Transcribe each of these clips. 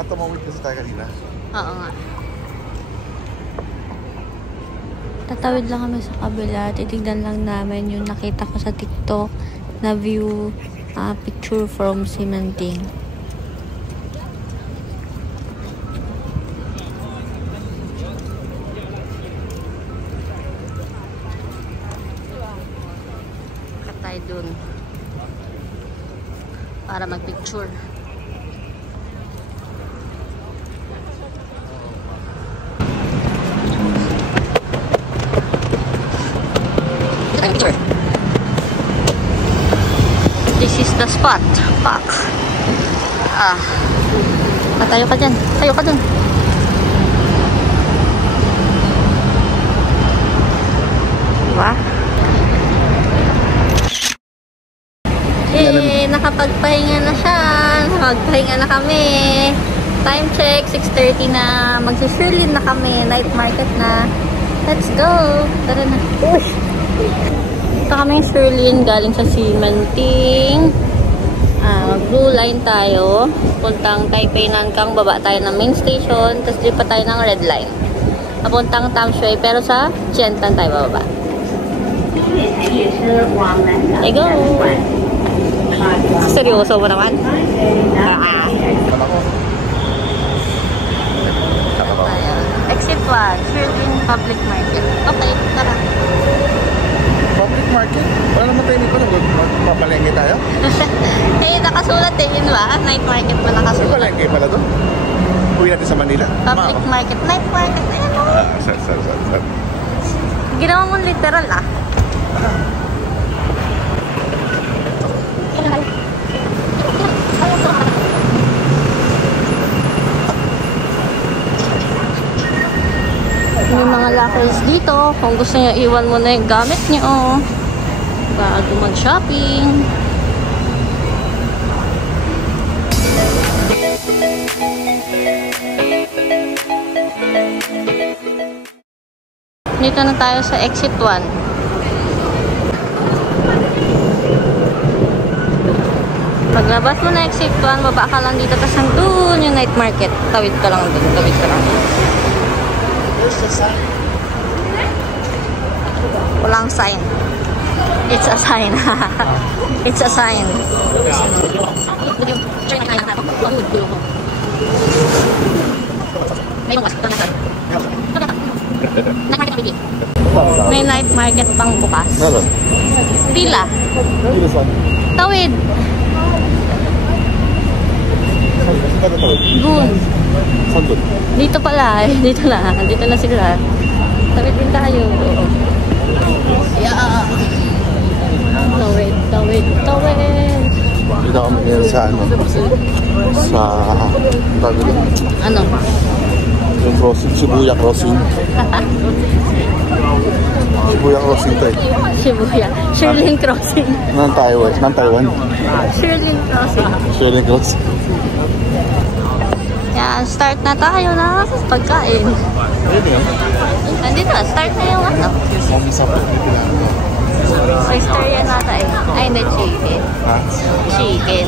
tumawid kasi tayo kanina. Oo nga. Tatawid lang kami sa kabila. Titignan lang namin yung nakita ko sa TikTok na view, picture from Cementing. Kat tayo dun para magpicture. This is the spot. Pak. Tayo ka dyan. Tayo ka dun. Diba? Nakapagpahinga na siya. Nakapagpahinga na kami. Time check. 6:30 na. Magsusurlin na kami. Night market na. Let's go. Tara na. Ush. Ito kami Shirlene galing sa Cementing. Blue line tayo. Puntang Taipei Nankang. Baba tayo ng main station. Tapos di pa tayo ng red line. Papuntang Tamshui. Pero sa Qiantan tayo bababa. There go. Seryoso mo naman? Exit 1. Shirlene Public Market. Okay, tara. Public market? Wala naman tayo nito. Papalengke tayo? Eh, nakasulat eh. Yun ba? Night market pa nakasulat. May palengke pala doon? Uwi natin sa Manila? Public market. Night market. Ayan o. Sir. Ginawa mong literal ah. May mga lockers dito. Kung gusto niyo, iwan mo na yung gamit niyo bago mag-shopping. Dito na tayo sa exit 1. Paglabas mo na exit 1, baba ka lang dito. Tapos nandun yung night market. Tawid ka lang dun. Tawid ka lang. Walang sign. It's a sign. It's a sign. May night market pang bukas. Pila. Tawid. Gun. Dito pala eh. Dito na sila. Tawid din tayo. Yeah. Tawid. Dito kami ngayon sa Ano? Yung crossing, Shibuya crossing. Shibuya crossing to eh. Shirlene crossing. Ng Taiwan. Shirlene crossing. Yan, start na tayo na pagkain. Nandito na, start na yung ano. Oyster yan nata eh. Ay, hindi, chicken. Chicken.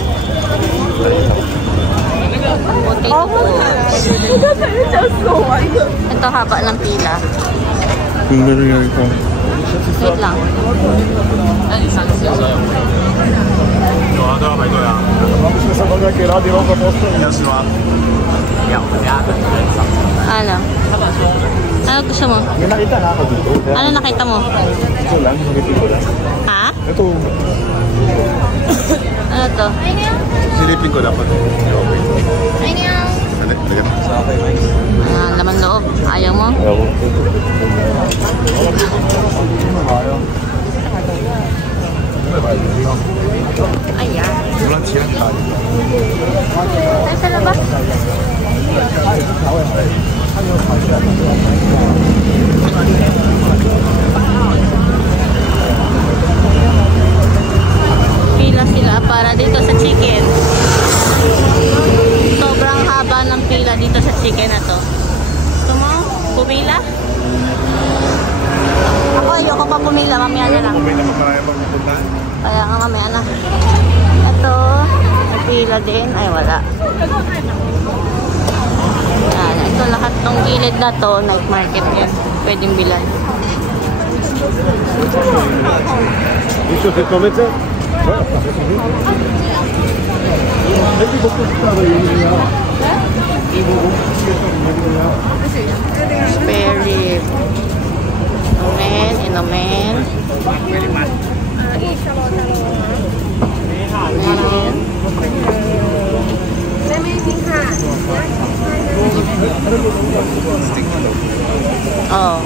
Potato balls. Ito haba ng pila. Wait lang. Ano? Ano gusto mo? May nakita na ako dito. Ano nakita mo? Ito lang, silipin ko lang. Ha? Ito. Ano to? Silipin ko dapat. Laman loob. Ayaw mo? Ayaw ko. Ayan. Walang siya. Ay, sa labas. Pila sila para dito sa chicken. Sobrang haba ng pila dito sa chicken na to. Gusto mo? Pumila? Ako ayoko pa pumila. Mamaya na lang. Kaya nga mamaya na. Ito. Napila din. Ay wala. Ito lahat ng gilid na to, night market yan. Pwedeng bilan. Еще ты комете? Spare rib. Inomen. Oh.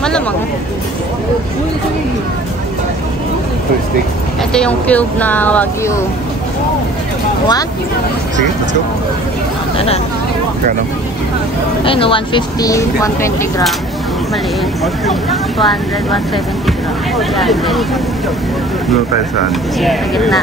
Malamang. Ito yung cube na Wagyu. Want? Sige, let's go. Tara. Kano? Ayun, 150, 120 grams. Maliit. 200, 170 grams. 300. Doon tayo saan? Sa gitna.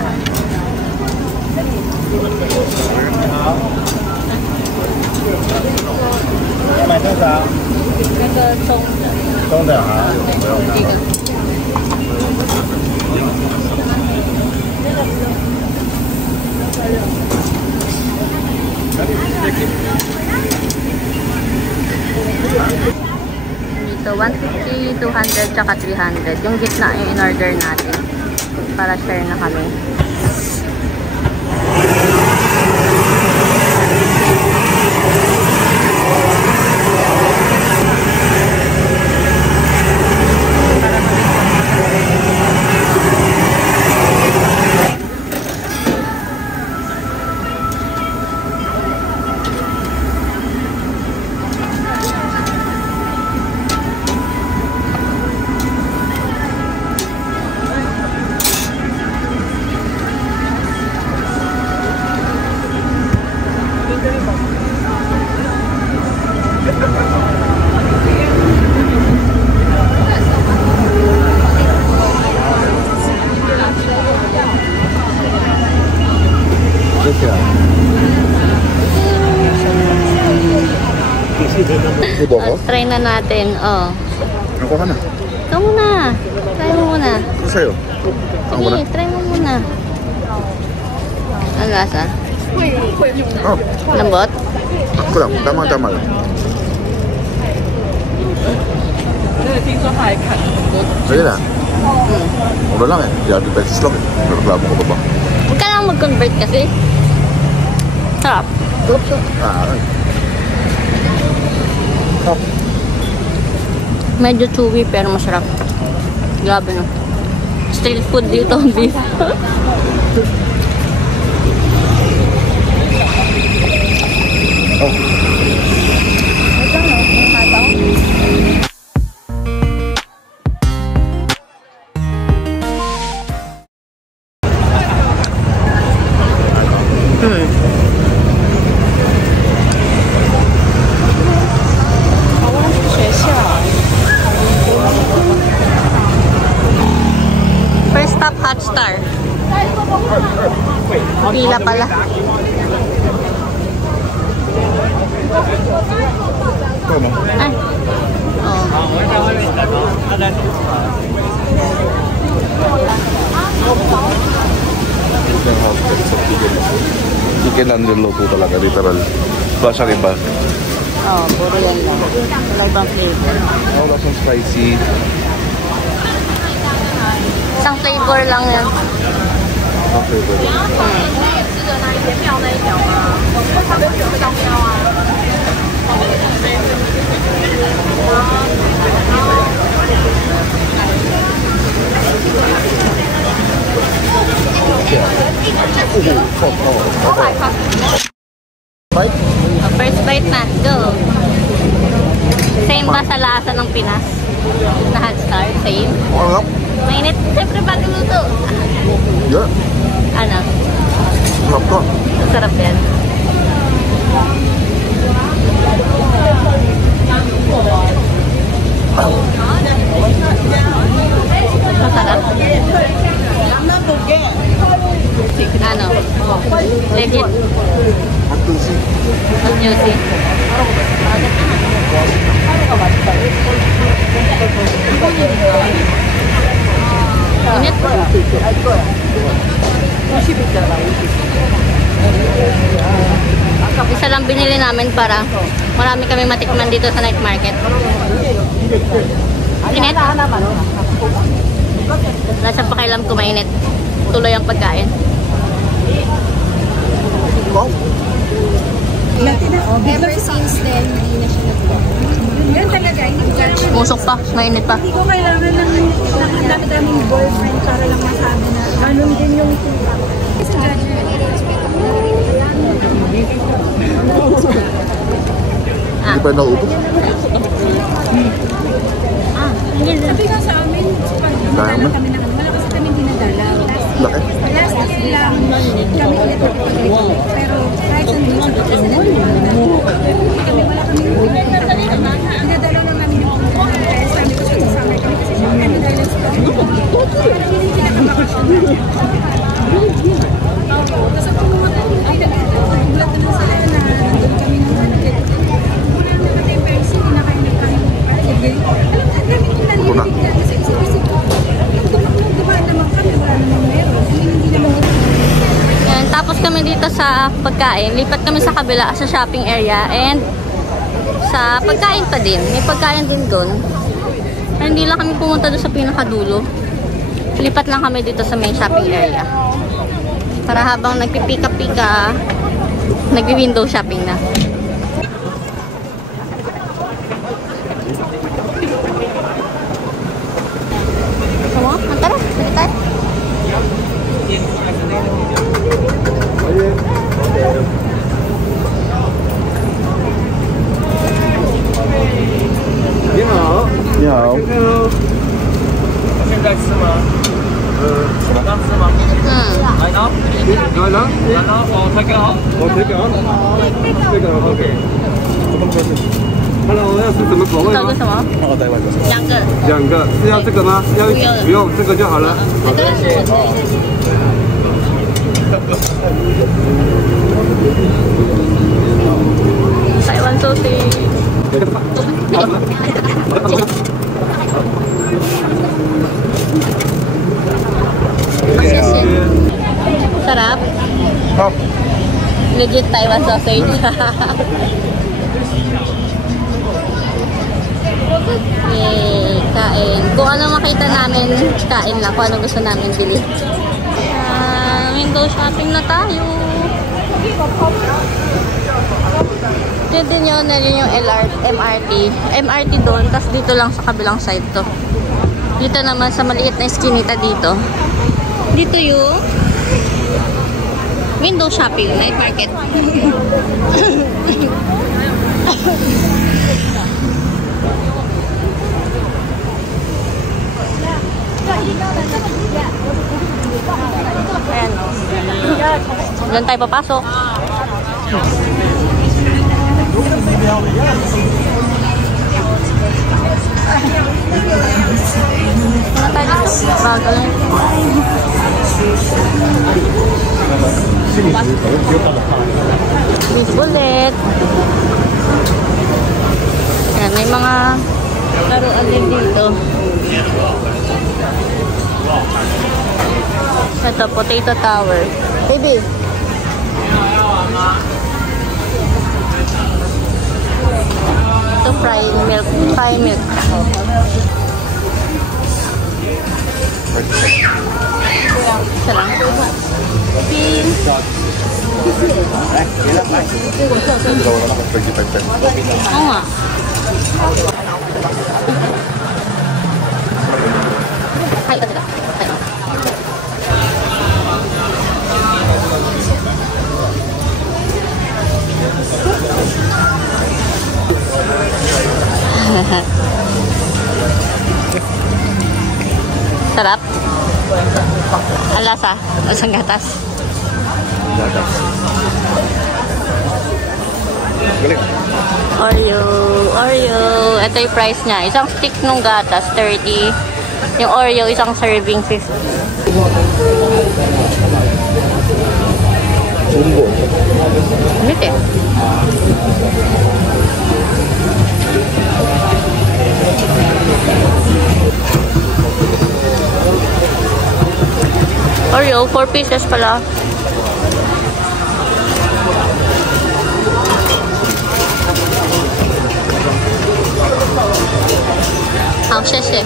Dito 150, 200, tsaka 300. Yung gitna yung in-order natin. Para share na kami. Try na natin. Oh. Ako ka na. Ikaw muna. Try mo muna. Ito sa'yo. Sige, try mo muna. Ang lasa? Oh, Lambot? ako lang. Tama-tama lang. Sige na. Mura lang eh. 30 pesos lang eh. Reklamo ko pa ba? Huwag ka lang mag-convert kasi. Sarap. Ay. Medyo chewy pero masarap. Grabe no. Street food dito ang beef. Oh. First stop, Hot Star. Pila pala. Ano? Ay. Chicken lang niluto talaga, literal. Wala siyang iba. Oh, puro yan lang. Wala ibang flavor. Wala siyang spicy. Isang flavor lang yan. Okay, good. Bite? First bite na. Go. Same ba sa lasa ng Pinas? Na Hot Star? Same? Ano? Mainit. Siyempre bagong luto. Yeah. Ano? Sarap to. Sarap yan. Masarap. Ano? Legit. At juicy. Ang juicy. Init. Isa lang binili namin para marami kami matikman dito sa night market. Init? Wala siyang pakialam kung mainit. Tuloy ang pagkain. Ever since then, hindi na siya nagbago. Yan talaga, Musok pa, mainit pa. hindi ko kailangan ng dami-daming boyfriend para lang masabi na ganun din yung Hindi pa naubos. sabi nga sa amin, pag dumala kami na wala kasi kami dinadala. Laki. Last lang kami ulit nakipag-record. Pero kahit sa minsan kasi kami wala kami dinadala lang namin yung sabi ko sa summer kami kasi sa kami dahil sa parang yun yung pinakabakasyon namin. Kasi kung nagulat na lang sila na nandun kami nung nag-record. Muna na natin yung parents hindi na kayo nagkakaroon. Alam na namin yung nalilig na kasi isip-isip ko. Dumaan naman kami, wala naman meron. Hindi naman Yan, tapos kami dito sa pagkain. Lipat kami sa kabila, sa shopping area. And sa pagkain pa din. May pagkain din doon. Hindi lang kami pumunta doon sa pinakadulo. Lipat lang kami dito sa main shopping area. Para habang nagpipika-pika, nagwi-window shopping na. Sama? Tara, balik tayo. Yo. 现在吃吗？刚吃吗？来呢？来呢？来呢？哦，这个好。哦，这个好。这个 OK。Hello， 要是什么口味吗？这个什么？两个。两个，是要这个吗？要不用，这个就好了。好的，谢谢。台湾sausage。Sarap. Oh. Legit Taiwan sausage. Yay, kain. Kung ano makita namin, kain lang. Kung ano gusto namin bilhin. Window shopping na tayo. Dito din yun na rin yung MRT. MRT doon, tapos dito lang sa kabilang side to. Dito naman sa maliit na eskinita dito. Dito yung window shopping, night market. Ayan. Doon tayo papasok. Ano tayo dito? Bagal. Beef bullet. Ayan, may mga laruan din dito. Ito, potato tower. Baby. Ito, fried milk. Fried milk. Isa lang. Oo nga. Ay, ito sila. Sarap. Ang lasa. Lasang gatas. Oreo. Oreo. Ito yung price niya. Isang stick nung gatas, 30. Yung Oreo, isang serving, 50. Init eh. Oreo, 4 pieces pala. Houses eh.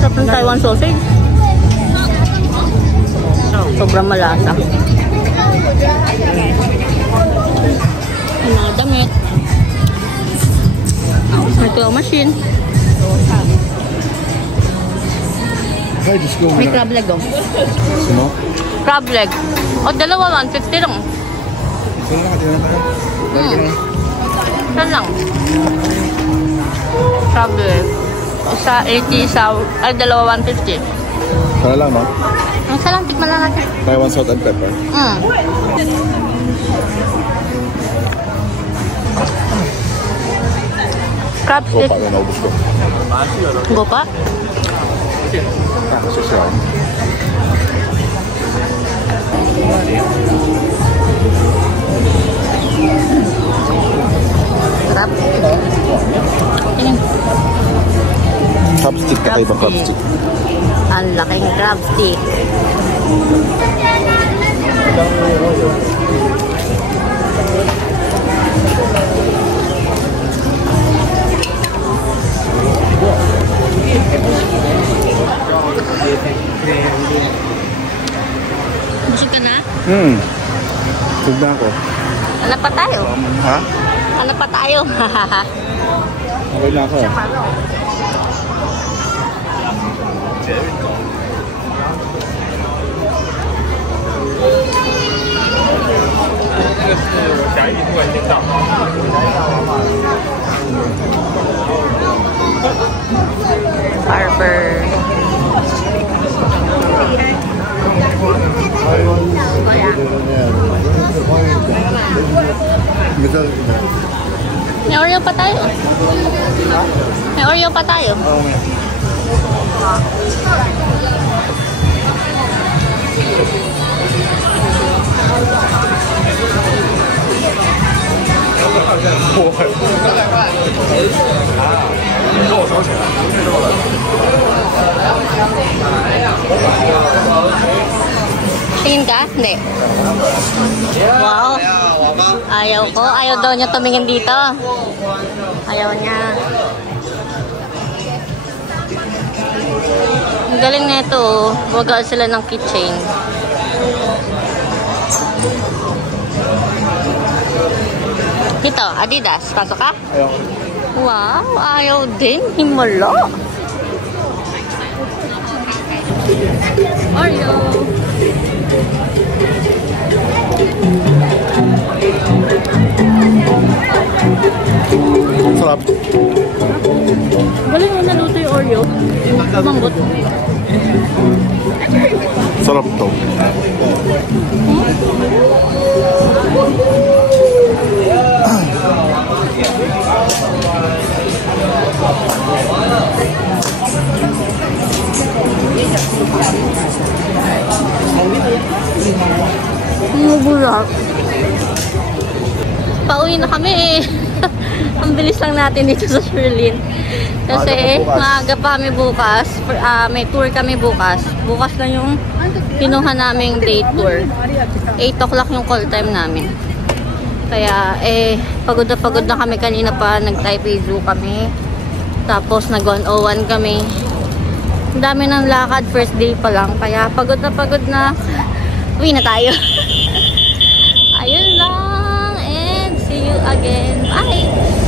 Sarap ng Taiwan sausage. Sobrang malasa. May mga damit. May claw machine. May crab leg oh. Crab leg. O, dalawa 150 lang. Saan lang? Crab leg. Isa 80, ay dalawa 150. Sana lang, no? Ang isa lang, tikman lang natin. Taiwan salt and pepper. Crab stick. Gopa, yun, naubos ko. Gopa? Kasi siya. Crab. Tingin. Crab stick, kakaiba crab stick. Ang laking crab stick. Busog ka na? Tugda ako. Hanap pa tayo. Ha? Hanap pa tayo. Okay na ako. Barber. May Oreo pa tayo. May Oreo pa tayo. Tingin ka? Hindi. Wow. Ayaw ko. Ayaw daw niya tumingin dito. Ayaw niya. Ang galing na ito. Wagal sila ng keychain. Dito, Adidas. Pasok ka? Ayaw. Wow, ayaw din. Himala. Oreo. Sarap. Galing mo naluto yung Oreo. Lumambot. Sarap to. Mabulat. Pauwi na kami. Ang bilis lang natin dito sa Shirlin. Kasi maaga pa kami bukas. May tour kami bukas. Bukas na yung kinuha naming day tour. 8 o'clock yung call time namin. Kaya pagod na kami kanina pa. Nag-Taipei Zoo kami. Tapos nag-101 kami. Ang dami ng lakad. First day pa lang. Kaya pagod na. Uwi na tayo. Ayun lang. And see you again. Bye!